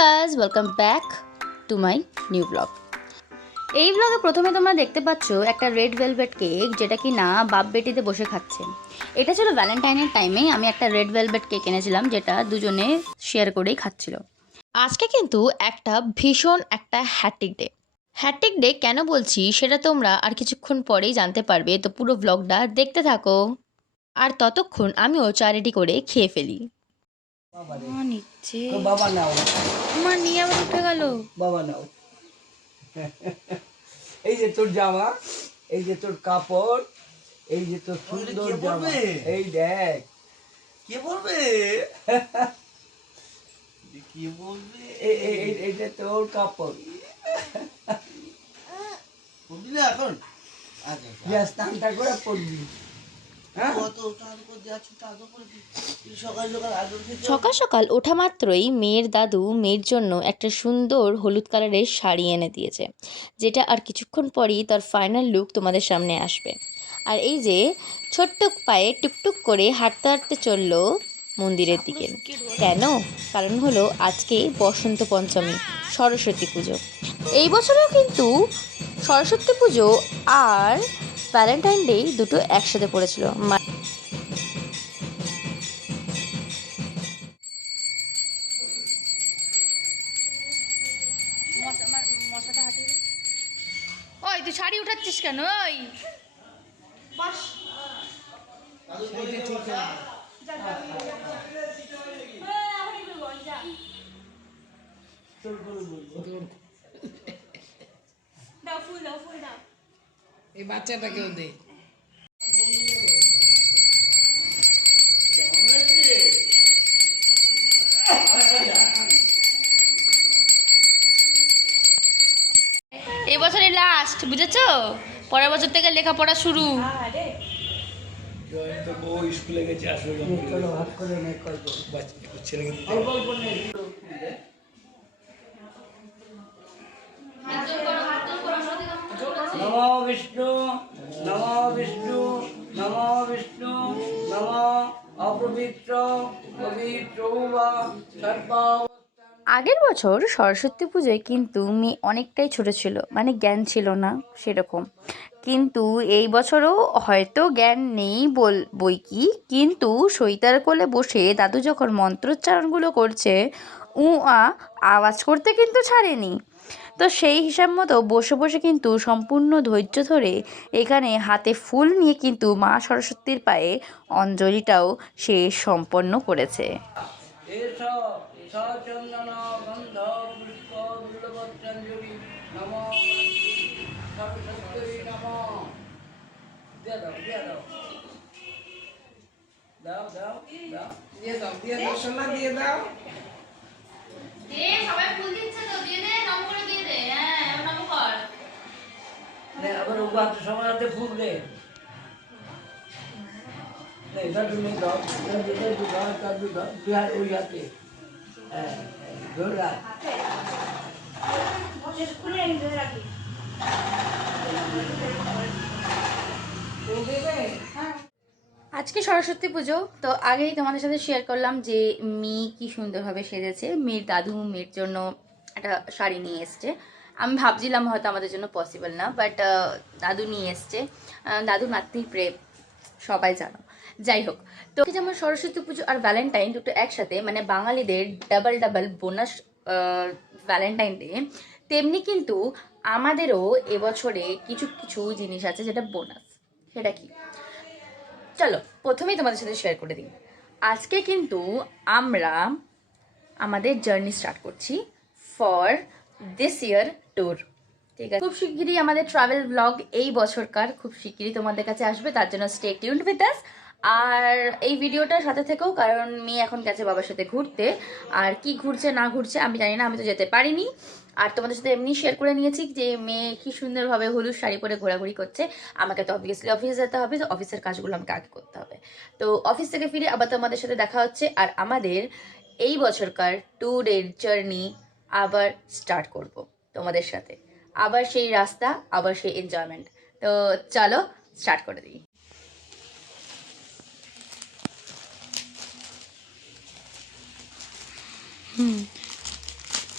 Guys, welcome back to my new blog. এই ব্লগে প্রথমে তোমরা দেখতে পাচ্ছ একটা রেড ভেলভেট কেক, যেটা কি না বাপ বেটিতে বসে খাচ্ছে। এটা ছিল ভ্যালেন্টাইনের টাইমে আমি একটা রেড ভেলভেট কেক এনেছিলাম, যেটা দুজনে শেয়ার করেই খাচ্ছিল। আজকে কিন্তু ভীষণ একটা হ্যাট্রিক ডে কেন বলছি সেটা তোমরা আর কিছুক্ষণ পরেই জানতে পারবে, তো পুরো ব্লগটা দেখতে থাকো। আর ততক্ষণ আমিও চা রেডি করে খেয়ে ফেলি। নিচ্ছে বাবা নাও, আমার নিয়ে আবার উঠে গেল। বাবা নাও। এই যে তোর জামা, এই যে তোর কাপড়, এই যে তোর সুন্দর জামা, এই দেখ। কে বলবে? কে বলবে? এইটা তোর কাপড়। পড়বি না এখন? আচ্ছা, স্নানটা করে পড়বি। সকাল সকাল ওঠা মাত্রই মেয়ের দাদু মেয়ের জন্য একটা সুন্দর হলুদ কালারের শাড়ি এনে দিয়েছে, যেটা আর কিছুক্ষণ পরেই তার ফাইনাল লুক তোমাদের সামনে আসবে। আর এই যে ছোট্ট পায়ে টুকটুক করে হাঁটতে হাঁটতে চললো মন্দিরের দিকে। কেন? কারণ হলো আজকে বসন্ত পঞ্চমী, সরস্বতী পুজো। এই বছরেও কিন্তু সরস্বতী পুজো আর ভ্যালেন্টাইন ডে দুটো একসাথে পড়েছিল। মশাটা হাঁটিয়ে দে। ওই তুই শাড়ি উঠাচ্ছিস কেন? ওই এই বাচ্চাটাকেও দে। এবছরই লাস্ট, বুঝেছো? পরের বছর থেকে লেখাপড়া শুরু। স্কুলে গেছে, আসলে হাত করে নে করবো। ছেলেকে নমো বিষ্ণু, নমো বিষ্ণু, নমো বিষ্ণু, নমো অপবিত্র পবিত্র বা সর্বা। আগের বছর সরস্বতী পুজোয় কিন্তু মেয়ে অনেকটাই ছোট ছিল, মানে জ্ঞান ছিল না সেরকম। কিন্তু এই বছরও হয়তো জ্ঞান নেই বই কি, কিন্তু সৈতার কোলে বসে দাদু যখন মন্ত্রোচ্চারণগুলো করছে, উ আ আওয়াজ করতে কিন্তু ছাড়েনি। তো সেই হিসাব মতো বসে বসে কিন্তু সম্পূর্ণ ধৈর্য ধরে এখানে হাতে ফুল নিয়ে কিন্তু মা সরস্বতীর পায়ে অঞ্জলিটাও সে সম্পন্ন করেছে। চন্দন গন্ধ পুষ্প বিল্লপত্রাঞ্জলি নমো সরস্বতী নমো। দিয়ে দাও, দিয়ে দাও, দাও দাও দাও। দিয়ে দাও, দিয়ে দাও, সোনা দিয়ে দাও। সবাই ফুল দিচ্ছে তো, দিয়ে দে, নম করে দিয়ে দে। হ্যাঁ, নম কর। আবার উপাত্র সময় হাতে ফুল দে। দাদু নেই দাও, দাদু দাদু দাও, দাদু দাও, বিহার ওই হাতে। হ্যাঁ, ধরে রাখ। আজকে সরস্বতী পুজো, তো আগেই তোমাদের সাথে শেয়ার করলাম যে মেয়ে কি সুন্দরভাবে সেজেছে। মেয়ের দাদু মেয়ের জন্য একটা শাড়ি নিয়ে এসছে। আমি ভাবছিলাম হয়তো আমাদের জন্য পসিবল না, বাট দাদু নিয়ে এসছে। দাদু নাতনির প্রেম সবাই জানো। যাই হোক, তো যেমন সরস্বতী পুজো আর ভ্যালেন্টাইন দুটো একসাথে, মানে বাঙালিদের double double bonus Valentine day, তেমনি কিন্তু আমাদেরও এবছরে কিছু কিছু জিনিস আছে যেটা বোনাস। সেটা কি? চলো প্রথমেই তোমাদের সাথে শেয়ার করে দিই। আজকে কিন্তু আমরা আমাদের জার্নি স্টার্ট করছি ফর দিস ইয়ার ট্যুর। ঠিক আছে, খুব শিগগিরই আমাদের ট্রাভেল ব্লগ এই বছরকার খুব শিগগিরই তোমাদের কাছে আসবে, তার জন্য স্টে টিউনড উইথ আস। আর এই ভিডিওটার সাথে থেকেও, কারণ মেয়ে এখন গেছে বাবার সাথে ঘুরতে। আর কি ঘুরছে না ঘুরছে আমি জানি না, আমি তো যেতে পারিনি। আর তোমাদের সাথে এমনি শেয়ার করে নিয়েছি যে মেয়ে কি সুন্দরভাবে হলুদ শাড়ি পরে ঘোরাঘুরি করছে। আমাকে তো অবভিয়াসলি অফিসে যেতে হবে, তো অফিসের কাজগুলো আমাকে আগে করতে হবে। তো অফিস থেকে ফিরে আবার তোমাদের সাথে দেখা হচ্ছে, আর আমাদের এই বছরকার ট্যুরের জার্নি আবার স্টার্ট করব তোমাদের সাথে। আবার সেই রাস্তা, আবার সেই এনজয়মেন্ট। তো চলো স্টার্ট করে দিই।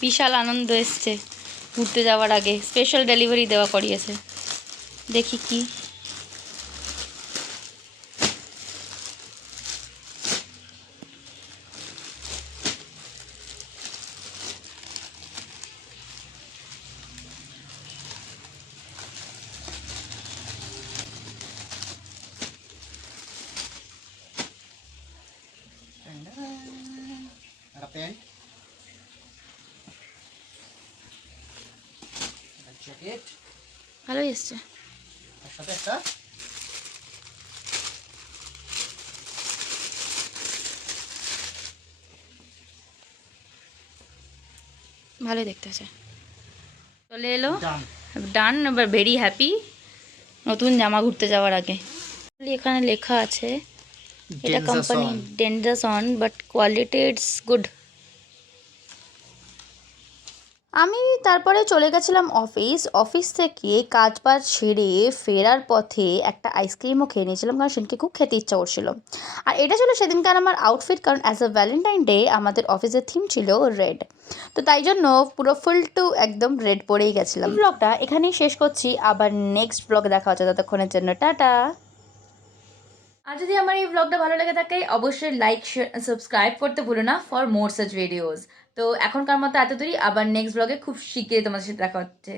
বিশাল আনন্দ এসছে ঘুরতে যাওয়ার আগে, স্পেশাল ডেলিভারি দেওয়া করিয়েছে। দেখি কি। ভালোই এসছে। ভালোই দেখতেছে। চলে এলো, ডান। এবার ভেরি হ্যাপি নতুন জামা ঘুরতে যাওয়ার আগে। এখানে লেখা আছে এটা কোম্পানি ডেনজাসন, বাট কোয়ালিটি ইটস গুড। আমি তারপরে চলে গেছিলাম অফিস থেকে কাজ বাজ সেরে ফেরার পথে একটা আইসক্রিমও খেয়ে নিয়েছিলাম, কারণ সেদিনকে খুব খেতে ইচ্ছা করছিল। আর এটা ছিল সেদিনকার আমার আউটফিট, কারণ অ্যাজ আ ভ্যালেন্টাইন ডে আমাদের অফিসের থিম ছিল রেড। তো তাই জন্য পুরো ফুল টু একদম রেড পরেই গেছিলাম। ব্লগটা এখানেই শেষ করছি, আবার নেক্সট ব্লগে দেখা হচ্ছে, ততক্ষণের জন্য টাটা। আর যদি আমার এই ব্লগটা ভালো লেগে থাকে অবশ্যই লাইক সাবস্ক্রাইব করতে ভুলো না ফর মোর সাচ ভিডিওস। তো এখনকার মতো এত দূরই, আবার নেক্সট ব্লগে খুব শিগগিরই তোমাদের সাথে দেখা হচ্ছে।